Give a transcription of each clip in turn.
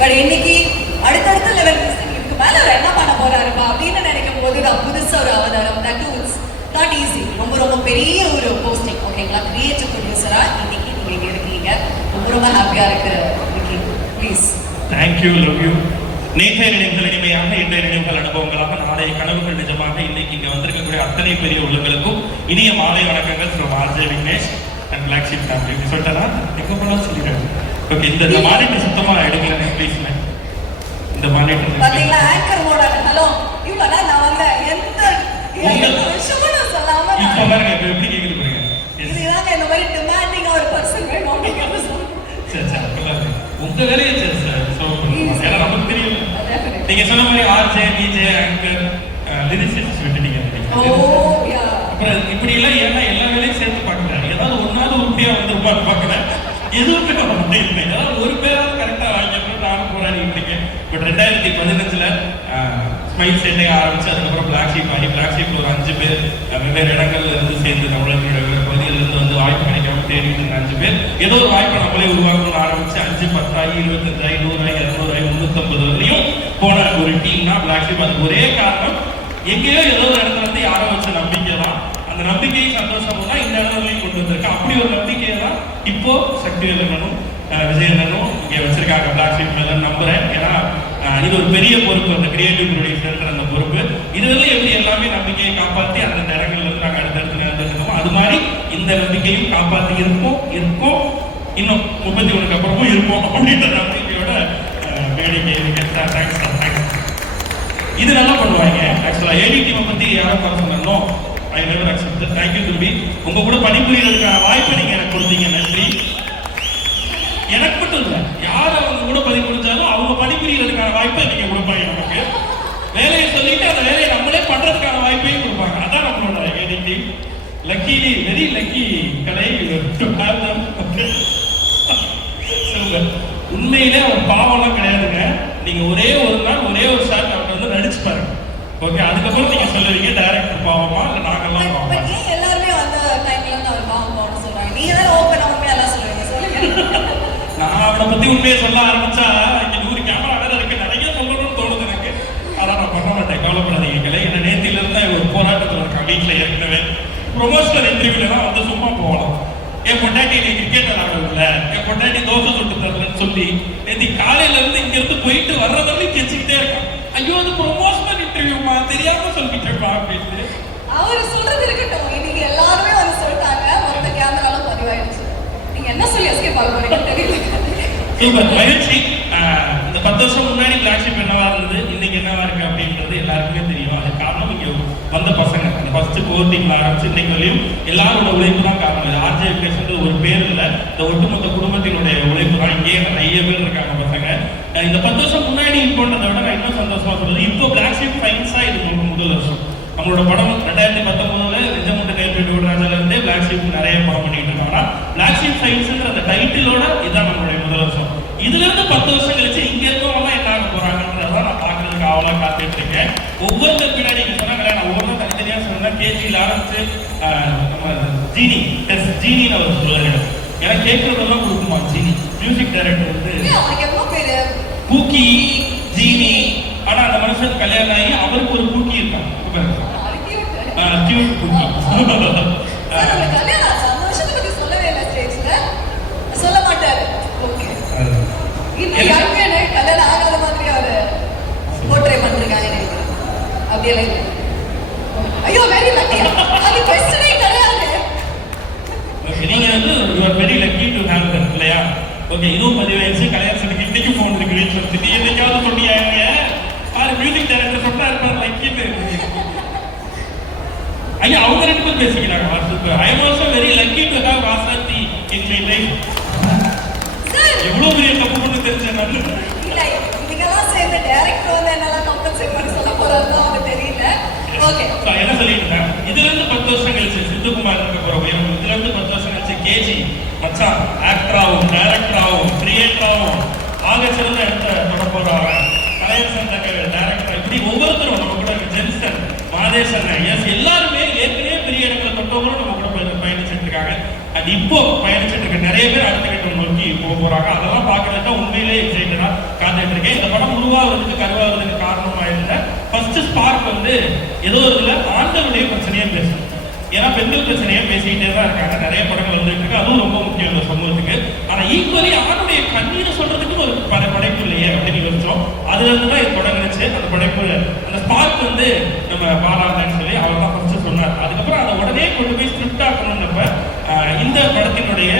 But இன்னைக்கு அடுத்தடுத்த level இதுக்கு மேல அவர் என்ன பண்ண போறாருப்பா அப்படின்னு நினைக்கும் போது நான் புதுசா ஒரு அவதாரம். தட் இஸ் நாட் ஈஸி ரொம்ப ரொம்ப பெரிய ஒரு போஸ்டிங் ஓகேங்களா கிரியேட்டிவ் ப்ரொடியூசரா இன்னைக்கு நீங்க இங்க இருக்கீங்க. ரொம்ப ரொம்ப ஹாப்பியா இருக்கு ப்ளீஸ் தேங்க்யூ லவ் யூ நேற்றைய நினைவுகள் இனிமையாக இன்றைய நினைவுகள் அனுபவங்களாக நாளைய கனவுகள் நிஜமாக இன்னைக்கு இங்க வந்திருக்கக்கூடிய அத்தனை பெரிய உள்ளங்களுக்கும் இனிய மாலை வணக்கங்கள். From RJ Vignesh and black sheep family இப்படி எப்போ எங்க சொல்லிடுறேன் ஓகே இந்த இந்த மானிட்டர் சுத்தமா எடுக்கல ப்ளீஸ் இந்த மானிட்டர் பாத்தீங்களா? ஆங்கர் மோட ஹலோ இவனா நான் வந்த எந்த விஷயமும் நான் சொல்லாம இப்போ நான் பாருங்க இப்போ எப்படி கேக்குது பாருங்க. Yes. இதுதாங்க இந்த மாதிரி ஒரு பர்சன் வேணும் அப்படிங்கிறது சரி சரி அப்பெல்லாம் இல்லை. உங்க வேலையை சரி சார் ஸோ ஏன்னா நமக்கு Definitely. நீங்க சொன்ன மாதிரி ஆர்ஜே டிஜே ஆங்கர் லிரிசிஸ்ட் விட்டுட்டீங்க அப்புறம் இப்படி எல்லாம் ஏன்னா எல்லா வேலையும் சேர்த்து பார்க்கல ஏதாவது ஒன்னாவது உருப்படியா வந்துருப்பான்னு பார்க்கல எதுவுமே வந்து இல்லை ஏதாவது ஒரு பேராவது கரெக்டாக வாங்கிக்கணும் நானும் போராடிட்டு இருக்கேன். பட் ரெண்டாயிரத்தி பதினஞ்சில் ஸ்மைல் சென்னை ஆரம்பிச்சு அதுக்கப்புறம் பிளாக் ஷீப் ஆகி பிளாக் ஷீப்ல ஒரு அஞ்சு பேர் வெவ்வேறு இடங்கள்ல இருந்து சேர்ந்து தமிழர்களுடைய வெவ்வேறு பகுதியில இருந்து வந்து வாய்ப்பு கிடைக்காம தேடிட்டு இருந்த அஞ்சு பேர் ஏதோ ஒரு வாய்ப்பு நம்மளே உருவாக்கணும்னு ஆரம்பிச்சு அஞ்சு பத்தாயி இருபத்தஞ்சாயி நூறாயி இரநூறாயி முந்நூத்தம்பது வரையும் போன ஒரு டீம்னா பிளாக் ஷீப் அதுக்கு ஒரே காரணம் எங்கேயோ ஏதோ ஒரு இடத்துல இருந்து யாரோ வச்ச நம்பிக்கை தான் அந்த நம்பிக்கையை சந்தோஷம் தான் இந்த இடங்களையும் கொண்டு வந்திருக்கு. அப்படி ஒரு நம்பிக்கையை தான் இப்போ சக்தி அண்ணனும் அஹ், இங்கே வச்சிருக்காங்க. பிளாக் ஷீட் மேல நம்புறேன். ஏன்னா இது ஒரு பெரிய பொறுப்பு. அந்த கிரியேட்டிவ் ப்ரொடியூசர் அந்த பொறுப்பு. இதுவரை எப்படி எல்லாமே நம்பிக்கையை காப்பாற்றி அந்த இடங்கள்ல இருந்து நாங்கள் அடுத்தடுத்து நடந்துருக்கோமோ அது மாதிரி இந்த நம்பிக்கையும் காப்பாற்றி இருப்போம் இருக்கோம் இன்னும் முப்பத்தி ஒண்ணுக்கு அப்புறமும் இருப்போம் அப்படின்ற நம்பிக்கையோட வேடிக்கை தேங்க்ஸ் தேங்க்ஸ் இது நல்லா பண்ணுவாங்க. ஆக்சுவலா ஏடி பத்தி யாரும் குறை ஐ நெவர் அக்செப்ட் தேங்க்யூ தம்பி. உங்க கூட பணிபுரியறதுக்கான வாய்ப்பை நீங்க எனக்கு கொடுத்தீங்க நன்றி. எனக்கு மட்டும் இல்ல யார் அவங்க கூட பணிபுரிஞ்சாலும் அவங்க பணிபுரியறதுக்கான வாய்ப்பை நீங்க கொடுப்பாங்க நமக்கு. வேலையை சொல்லிட்டு அந்த வேலையை நம்மளே பண்றதுக்கான வாய்ப்பையும் கொடுப்பாங்க. அதான் நம்மளோட ஐடென்டி லக்கி லக்கிலி வெரி லக்கி கடை டு ஹேவ் தம் உண்மையிலே ஒரு பாவம்லாம் கிடையாதுங்க. நீங்க ஒரே ஒரு நாள் ஒரே ஒரு சார் அவர்கிட்ட வந்து நடிச்சு பாருங்க ஓகே அதுக்கப்புறம் நீங்க சொல்லுவீங்க டைரக்டர் பாவமா இல்ல நாங்கெல்லாம் பாவமா? ஏன் எல்லாருமே அந்த டைம்ல இருந்து அவர் பாவம் பாவம் சொல்றாங்க? நீங்க தான் எல்லாம் சொல்லுவீங்க சொல்லுங்க. நான் அவனை பத்தி உண்மையை சொல்ல ஆரம்பிச்சா இங்க நூறு கேமரா வேற இருக்கு நிறைய சொல்லணும்னு தோணுது எனக்கு. அதான் நான் பண்ண மாட்டேன் கவலைப்படாதீங்க கலை என்ன நேத்தில இருந்தா ஒரு போராட்டத்துல இருக்கான் வீட்டுல ஏற்கனவே. ப்ரொமோஷனல் இன்டர்வியூல தான் வந்து சும்மா போகலாம் என் பொண்டாட்டி நீ கிரிக்கெட் விளாடுறதுல என் பொண்டாட்டி தோசை சுட்டு தரலன்னு சொல்லி நேத்தி காலையில இருந்து இங்க இருந்து போயிட்டு வர்றதெல்லாம் கெச்சிக்கிட்டே இருக்கான். ஐயோ அது இன்டர்வியூமா தெரியாம சொல்லிட்டேப்பா அப்படின்னு அவர் சொல்றது இருக்கட்டும். இன்னைக்கு எல்லாருமே வந்து சொல்லிட்டாங்க. மொத்த கேமராலும் பதிவாயிடுச்சு. நீங்க என்ன சொல்லி எஸ்கேப் ஆக போறீங்க தெரியல. சூப்பர் மகிழ்ச்சி. இந்த பத்து வருஷம் முன்னாடி பிளாக்ஷிப் என்னவா இருந்தது? இன்னைக்கு என்னவா இருக்கு அப்படின்றது எல்லாருக்குமே தெரியும். அது காரணம் இங்க வந்த பசங்க. அந்த ஃபர்ஸ்ட் கோர்ட்டிங்ல ஆரம்பிச்சு இன்னைக்கு வரையும் எல்லாரோட உழைப்பு தான் காரணம் இது. ஆர்ஜே பேசுறது ஒரு பேர் இல்ல. இந்த ஒட்டுமொத்த குடும்பத்தினுடைய உழைப்பு தான். இங்கேயே நிறைய பேர் இருக்காங்க பசங்க. இந்த பத்து வருஷம் முன்னாடி இப்போன்றதை விட நான் இன்னும் சந்தோஷமா சொல்றது. இப்போ பிளாக்ஷிப் ஃபைன்ஸா இது உங்களுக்கு முதல் வருஷம். நம்மளோட படம் ரெண்டாயிரத்தி பத்தொன்பதுல நிஜமுண்டு நேர்பெட்டு விடுறாங்கல இருந்தே பிளாக் ஷீப் நிறைய படம் பண்ணிட்டு இருக்காங்க. பிளாக் ஷீப் ஃபைல்ஸ்ங்கிற அந்த டைட்டிலோட இதான் நம்மளுடைய முதல் வருஷம். இதுல இருந்து பத்து வருஷம் கழிச்சு இங்க இருக்கவங்க என்ன ஆக போறாங்கன்றதான் நான் பாக்குறதுக்கு ஆவலா காத்துட்டு இருக்கேன். ஒவ்வொருத்தர் பின்னாடி நீங்க சொன்னாங்களே நான் ஒவ்வொருத்தரும் தனித்தனியா சொன்னேன் கேஜியில் ஆரம்பிச்சு நம்ம ஜீனி எஸ் ஜீனின்னு அவர் சொல்லுவாரு எனக்கு கேட்கறதெல்லாம் கொடுக்குமா ஜீனி? மியூசிக் டைரக்டர் வந்து பூக்கி ஜீனி அந்த மனுஷன் கல்யாணம் ஆகி அவருக்கு ஒரு பூக்கி இருக்கான். கல்யாணம் இல்லை ஸ்டேஜ்ல. சொல்ல மாட்டாரு. இன்னும் young and கல்யாணம் ஆகாத மாதிரி அவரு பண்றாங்க எனக்கு. இல்லை. ஐயோ வெரி லக்கி அது கிடையாது. Okay, நீங்க வந்து you are very lucky to have that இல்லையா? ஓகே இதுவும் பதிவாயிருச்சு கல்யாணத்துக்கு இன்னைக்கு ஃபோன் இருக்கு வீட்டில் இருந்து நீ என்னைக்காவது சொன்னியா மியூசிக் டைரக்டர் சொன்னா இருப்பார் லக்கின்னு ஐயா அவங்க ரெண்டு பேரும் பேசிக்கிறாங்க WhatsApp. I am also very lucky to have Vasathi in my life எவ்வளவு பெரிய தப்பு பண்ணு தெரிஞ்சேன் நான் இல்ல இதுக்கெல்லாம் சேர்ந்து டைரக்டர் வந்து என்னெல்லாம் கம்பன்சேட் பண்ணி சொல்ல போறாருன்னு அவனுக்கு தெரியல ஓகே So, என்ன சொல்லிட்டு இருந்தேன்? இதுல இருந்து பத்து வருஷம் கழிச்சு சித்துக்குமார் இருக்க போற உயரம் இதுல இருந்து பத்து வருஷம் கழிச்சு கேஜி மச்சான் ஆக்டராகவும் டைரக்டராகவும் கிரியேட்டராகவும் ஆக சிறந்த இடத்த தொட போறாங்க கலையரசன் தங்கவேல் டைரக்டர் இப்படி ஒவ்வொருத்தரும் நம்ம கூட இருக்க ஜென்சன் மாதேசன் எஸ் இப்போ பயணிச்சுட்டு இருக்க நிறைய பேர் அடுத்த கட்டம் நோக்கி போக போறாங்க. அதெல்லாம் பார்க்கறதுக்கு உண்மையிலேயே எக்ஸைட்டடா காத்துட்டு இருக்கேன் இந்த படம் உருவாகிறதுக்கு கருவாகிறதுக்கு காரணமா இருந்த ஃபர்ஸ்ட் ஸ்பார்க் வந்து ஏதோ இதுல ஆண்களுடைய பிரச்சனையே பேசணும் ஏன்னா பெண்கள் பிரச்சனையே பேசிக்கிட்டே தான் இருக்காங்க. நிறைய படங்கள் வந்துட்டு இருக்கு. அதுவும் ரொம்ப முக்கியம் இந்த சமூகத்துக்கு. ஆனா ஈக்குவலி ஆணுடைய கண்ணீரை சொல்றதுக்கு ஒரு பல படைப்பு இல்லையே அப்படின்னு யோசிச்சோம். அதுல இருந்து தான் இது தொடங்கினுச்சு அந்த படைப்பு அந்த ஸ்பார்க் வந்து நம்ம பாலாந்தன்னு சொல்லி அவர் தான் ஃபர்ஸ்ட் சொன்னார். அதுக்கப்புறம் அதை உடனே கொண்டு போய் ஸ்கிரிப்ட் ஆக்கணும்னப்ப இந்த படத்தினுடைய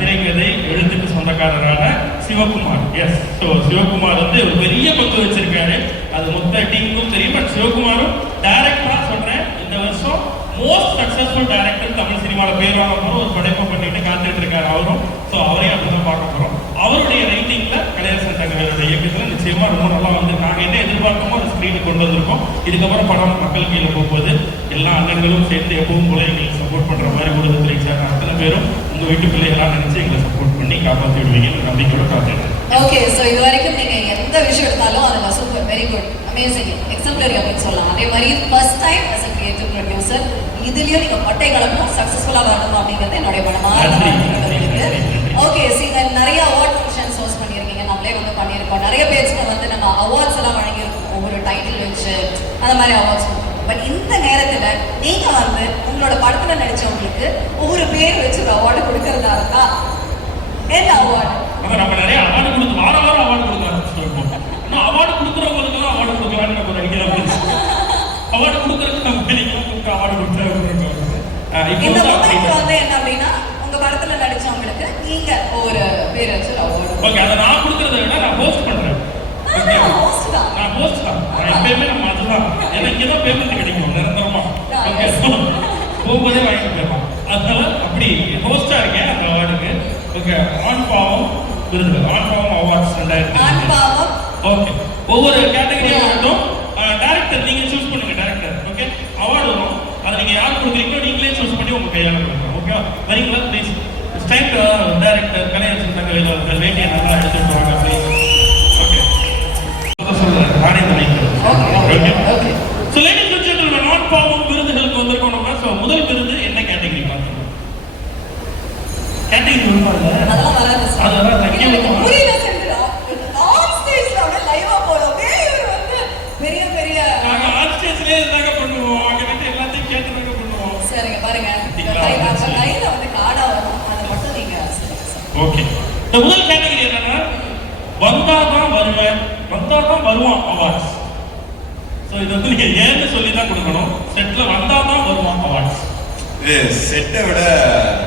திரைக்கதை எழுத்துக்கு சொந்தக்காரரான சிவகுமார். எஸ் ஸோ சிவகுமார் வந்து ஒரு பெரிய பங்கு வச்சிருக்காரு. அது மொத்த டீமுக்கும் தெரியும். பட் சிவகுமாரும் டைரக்டரா சொல்றேன். இந்த வருஷம் மோஸ்ட் சக்சஸ்ஃபுல் டைரக்டர் தமிழ் சினிமாவில் பேர் வாங்க ஒரு படைப்பு பண்ணிட்டு காத்துட்டு இருக்காரு அவரும். ஸோ அவரையும் அப்படிதான் பார்க்க போறோம். அவருடைய ரைட்டிங் கலையரசன் தங்கவேலோட இயக்கத்துல நிச்சயமா ரொம்ப நல்லா வந்து நாங்க என்ன எதிர்பார்க்கமோ அந்த ஸ்கிரீனுக்கு கொண்டு வந்திருக்கோம். இதுக்கப்புறம் படம் மக்கள் கீழே போகும்போது எல்லா அண்ணன்களும் சேர்ந்து எப்பவும் போல எங்களுக்கு சப்போர்ட் பண்ற மாதிரி ஊடகத்துறை சேர்ந்த அத்தனை பேரும் உங்க வீட்டு பிள்ளைகளா நினைச்சு எங்களை சப்போர்ட் பண்ணி காப்பாற்றி விடுவீங்க நம்பிக்கையோட காத்துட்டு ஓகே ஸோ இது வரைக்கும் நீங்க எந்த விஷயம் எடுத்தாலும் அதுல super very good amazing exemplary அப்படின்னு சொல்லலாம். அதே மாதிரி first time as a creative producer இதுலயும் நீங்க பட்டை கலப்பணும் சக்சஸ்ஃபுல்லா வரணும் அப்படிங்கிறது என்னுடைய மனமார்ந்த நன்றி, வாழ்த்துக்கள் நன்றி, உங்களுக்கு நன்றி. ஓகே நீங்க நிறைய அவார்ட் ஃபங்க்ஷன்ஸ் ஹோஸ்ட் பண்ணியிருக்கீங்க நம்மளே வந்து பண்ணியிருக்கோம் நிறைய பேருக்கு வந்து நம்ம அவார்ட்ஸ் எல்லாம் வழங்கியிருக்கோம். ஒவ்வொரு டைட்டில் வச்சு அந்த மாதிரி அவார்ட்ஸ் பட் இந்த நேரத்துல நீங்க வந்து உங்களோட படத்துல நடிச்சவங்களுக்கு ஒவ்வொரு பேர் வச்சு ஒரு அவார்டு கொடுக்கறதா இருந்தா என்ன அவார்டு நம்ம நிறைய அவார்டு கொடுத்து வார வாரம் அவார்டு கொடுக்க ஆரம்பிச்சிருக்கோம். இன்னும் அவார்டு கொடுக்குறவங்களுக்கு தான் அவார்டு கொடுக்கலாம்னு நம்ம நினைக்கிறோம் அவார்டு கொடுக்கறதுக்கு நம்ம கொடுக்க அவார்டு கொடுத்தா இப்போ இந்த வந்து என்ன அப்படின்னா உங்க படத்துல நடிச்சவங்களுக்கு நீங்க ஒரு ஓகே அதை நான் கொடுக்கறத விட நான் போஸ்ட் பண்றேன். Okay. ஹோஸ்ட் தான். நான் நான் எப்பயுமே நம்ம அதுதான். எனக்கு ஏதோ பேமெண்ட் கிடைக்கும் நிரந்தரமா. ஓகே போகும்போதே வாங்கிட்டு போயிடலாம். அதனால அப்படி ஹோஸ்டா இருக்கேன் அந்த அவார்டுக்கு. ஓகே ஆண் பாவம் விருது ஆண் பாவம் அவார்ட்ஸ் ரெண்டாயிரத்தி ஓகே ஒவ்வொரு கேட்டகரியா காடா வரும். அதை மட்டும் நீங்க சொல்லுங்க சார் ஓகே. இந்த முதல் கேட்டகரி என்னன்னா வந்தாதான் வருவேன். வந்தாதான் வருவான் அவார்ட்ஸ் ஸோ இது வந்து நீங்க ஏன்னு சொல்லி தான் கொடுக்கணும் செட்ல வந்தாதான் வருவான் அவார்ட்ஸ் இது செட்டை விட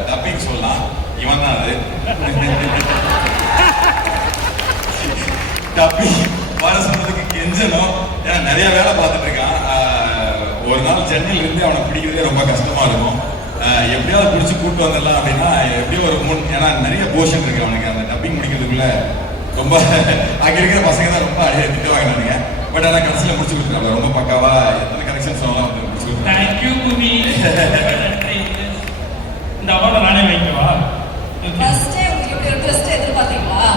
டப்பிங் சொல்லலாம். இவன் தான் அது டப்பிங் வர சொன்னதுக்கு கெஞ்சனும் ஏன்னா நிறைய வேலை பார்த்துட்டு இருக்கான். ஒரு நாள் சென்னையில இருந்து அவனை பிடிக்கிறதே ரொம்ப கஷ்டமா இருக்கும். எப்படியாவது பிடிச்சி கூட்டு வந்துடலாம் அப்படின்னா எப்படியோ ஒரு முன் ஏன்னா நிறைய போர்ஷன் இருக்கு அவனுக்கு. அந்த டப்பிங் முடிக்கிறதுக்குள்ள ரொம்ப அங்கே இருக்கிற பசங்க தான் ரொம்ப அடியே திட்டு வாங்கினானுங்க. பட் ஆனால் கடைசியில் முடிச்சு கொடுத்துருக்காங்க ரொம்ப பக்காவா எத்தனை கனெக்ஷன் சொல்லலாம் வந்து முடிச்சு கொடுத்துருக்காங்க இந்த அவார்டை நானே வாங்கிக்கவா ஃபர்ஸ்டே உங்களுக்கு ட்விஸ்ட் எதிர்பார்த்தீங்களா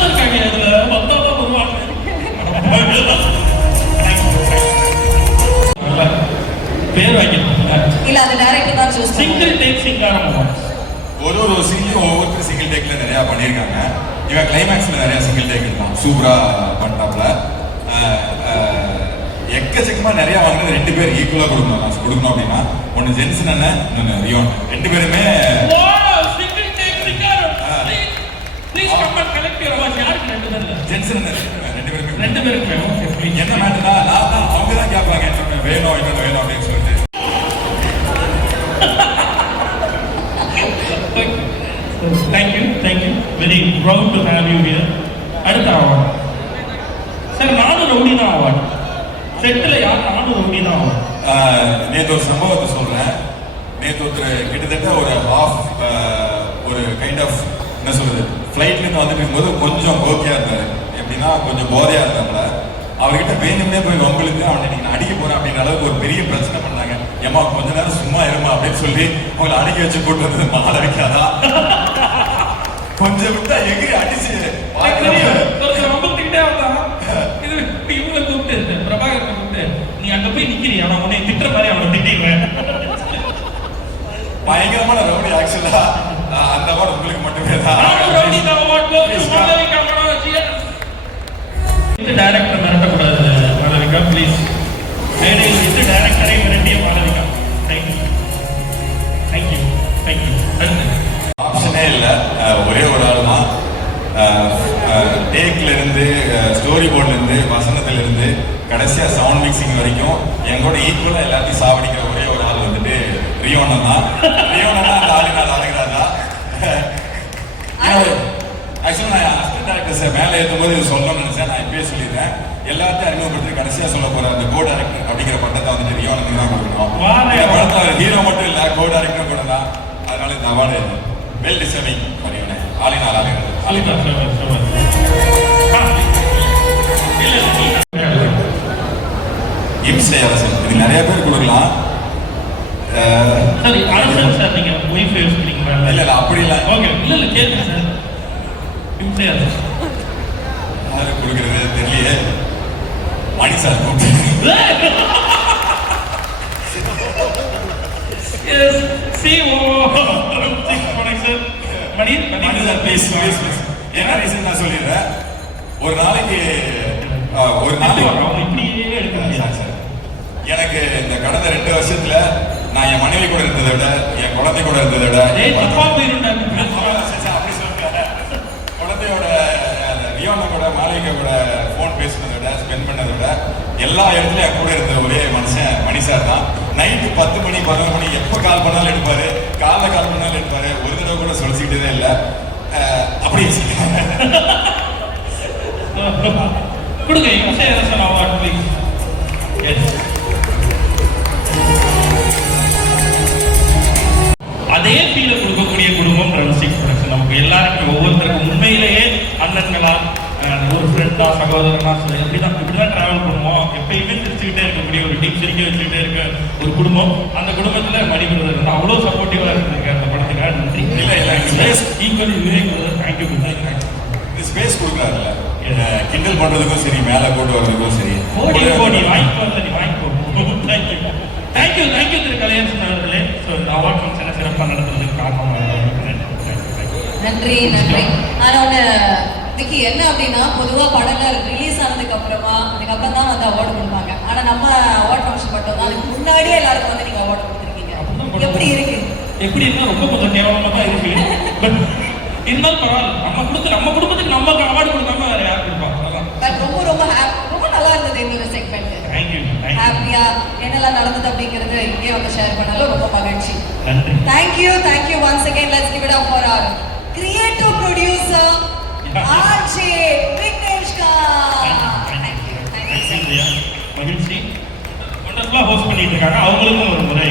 இருக்காங்க இதுல. வந்தாதான் வருவாங்க பேர் வாங்கிருக்கீங்களா இல்ல அது டைரக்டர் தான் சூஸ் சிங்கிள் டேக் சிங்காரம் ஒரு ஒரு சீன்லயும் ஒவ்வொருத்தர் சிங்கிள் டேக்ல நிறைய பண்ணியிருக்காங்க. இவன் கிளைமேக்ஸ்ல நிறைய சிங்கிள் டேக் இருக்கான் சூப்பரா பண்ணிட்டாப்ல. அஹ், அஹ், எக்கச்சக்கமா நிறைய வாங்கினது ரெண்டு பேர் ஈக்குவலா கொடுக்கணும். நான் கொடுக்கணும் அப்படின்னா ஒன்னு ஜென்சன் அண்ணன் இன்னொன்னு ரியோன். ரெண்டு பேருமே? ஜென்சன் ரெண்டு பேருமே. ரெண்டு please. என்ன மேட்டர்னா நான் தான் அவங்க தான் கேட்பாங்க வேணும் இன்னொன்னு வேணும் அப்படின்னு சொல்லிட்டு. Thank you, thank you. Very proud to have you here. அடுத்த award. Sir Naanum Rowdy Dhaan award settle யார் நானும் ஆஹ் நேத்து ஒரு சம்பவத்தை சொல்றேன். ஒருத்தர் கிட்டத்தட்ட ஒரு ஹாஃப் ஒரு கைண்ட் ஆஃப் என்ன சொல்றது ஃப்ளைட்ல இருந்து வந்துட்டு இருக்கும்போது கொஞ்சம் ஓகேயா இருந்தாரு. எப்படின்னா கொஞ்சம் போதையா இருந்தாப்புல. அவர்கிட்ட வேணும்னே போய் வம்பளுக்கு அவனை நீங்க அடிக்க போறேன் அப்படின்ற அளவுக்கு ஒரு பெரிய பிரச்சனை பண்ணாங்க. ஏமா கொஞ்ச நேரம் சும்மா இருமா அப்படின்னு சொல்லி அவங்களை அடிக்க வச்சு கூட்டு வந்தது மாலை வைக்காதா? கொஞ்சம் விட்டா எகிரி அடிச்சு எனக்கு தெரியும். ஒருத்தர் வம்புத்துக்கிட்டே வந்தான். இது இவங்களை கூப்பிட்டு பிரபாகரனை கூப்பிட்டு நீ அங்க அவன் உன்னை திட்டுற மாதிரி அவனை திட்டிடுவேன். பயங்கரமான ரவுடி ஆக்சுவலா இருந்து கடைசியா சவுண்ட் மிக்சிங் வரைக்கும் என் கூட ஈக்குவலா எல்லாத்தையும் சாவடிக்கிற ஒரே ஒரு ஆள் வந்துட்டு ரியோனன் தான் ரியோனன் தான் அந்த ஆளு நான் அழகிறாதா ஆக்சுவலாக நான் அசிஸ்டன்ட் டேரக்டர்ஸை மேலே ஏற்றும் போது சொல்லணும்னு நினைச்சேன். நான் இப்பயே சொல்லிடுறேன். எல்லாத்தையும் அறிமுகப்படுத்தி கடைசியா சொல்ல போற அந்த கோ டேரக்டர் அப்படிங்கிற பட்டத்தை வந்துட்டு ரியோனுக்கு தான் கொடுக்கணும். படத்துல ஹீரோ மட்டும் இல்ல கோ டேரக்டர் கூட தான். அதனால இந்த அவார்டு வெல் டிசர்விங் பண்ணிவினே ஆளினால் ஆளுகிறது அலிதா இம்சை அரசன் இது நிறைய பேர் கொடுக்கலாம். அரசன் சார் நீங்க ஒய்ஃப் யோசிக்கிறீங்களா இல்ல இல்ல அப்படி இல்ல. ஓகே இல்ல இல்ல கேளுங்க சார். இம்சை அரசன் யாரு கொடுக்கறது தெரியலையே. Mani sir. Mani Mani. Sir please please என்ன ரீசன் நான் சொல்லிடுறேன்? ஒரு நாளைக்கு ஒரு நாளைக்கு இப்படியே எடுக்க முடியாது சார், சார். எனக்கு இந்த கடந்த ரெண்டு வருஷத்துல நான் என் மனைவி கூட இருந்ததை விட என் குழந்தை கூட இருந்ததை விட அப்படி சொல்லுங்க. குழந்தையோட ரியோனா கூட மாளிகை கூட ஃபோன் பேசுனதை விட ஸ்பெண்ட் பண்ணதை விட எல்லா இடத்துலயும் என் கூட இருந்த ஒரே மனுஷன் மணி சார் தான். நைட்டு பத்து மணி பதினொரு மணி எப்போ கால் பண்ணாலும் எடுப்பாரு. காலைல கால் பண்ணாலும் எடுப்பாரு. ஒரு தடவை கூட சொல்லிச்சுக்கிட்டதே இல்லை. அப்படி கொடுங்க அவார்ட் ப்ளீஸ் எஸ் சகோதரனா சொல்லி இப்படிதான் இப்படிதான் டிராவல் பண்ணுவோம். எப்பயுமே சிரிச்சுக்கிட்டே இருக்கக்கூடிய ஒரு டீம் சிரிக்க வச்சுக்கிட்டே இருக்க ஒரு குடும்பம். அந்த குடும்பத்துல மணி பிரதர் வந்து அவ்வளோ சப்போர்ட்டிவா இருந்திருக்காரு. அந்த படத்துக்காக நன்றி. இல்ல, இல்ல, space- equally Vivek thank you இந்த ஸ்பேஸ் கொடுக்குறாருல்ல. கிண்டல் பண்றதுக்கும் சரி மேல கொண்டு வர்றதுக்கும் சரி. கோடி கோடி. வாங்கிக்கோ சரி வாங்கிக்கோ thank you thank you thank you Thiru Kalaiyarasan அவர்களே. ஸோ இந்த அவார்ட் ஃபங்க்ஷனை சிறப்பாக நடத்துறதுக்கு காரணமாக நன்றி நன்றி. ஆனா ஒண்ணு விக்கி என்ன அப்படின்னா பொதுவா படங்கள் ரிலீஸ் ஆனதுக்கு அப்புறமா அதுக்கப்புறம் தான் வந்து அவார்டு கொடுப்பாங்க. ஆனா நம்ம அவார்ட் ஃபங்க்ஷன் மட்டும் தான் அதுக்கு முன்னாடியே எல்லாருக்கும் வந்து நீங்க அவார்டு கொடுத்துருக்கீங்க. எப்படி இருக்கு? எப்படி இருந்தால் ரொம்ப கொஞ்சம் கேவலமாக தான் இருக்கு. பட் இருந்தாலும் பரவாயில்ல. நம்ம கொடுத்து நம்ம குடும்பத்துக்கு நமக்கு அவார்டு கொடுக்காம வேற யார் கொடுப்பா அதான் பட் ரொம்ப ரொம்ப ஹாப் ரொம்ப நல்லா இருந்தது இந்த செக்மெண்ட் தேங்க்யூ தேங்க்யூ ஹாப்பியா என்னெல்லாம் நடந்தது அப்படிங்கறது இங்கே வந்து ஷேர் பண்ணாலும் ரொம்ப மகிழ்ச்சி. நன்றி. Thank you, thank you once again. Let's give it up for RJ விக்னேஷ்கா மகிழ்ச்சி ஹோஸ்ட் பண்ணிட்டு இருக்காங்க அவங்களுக்கும் ஒரு முறை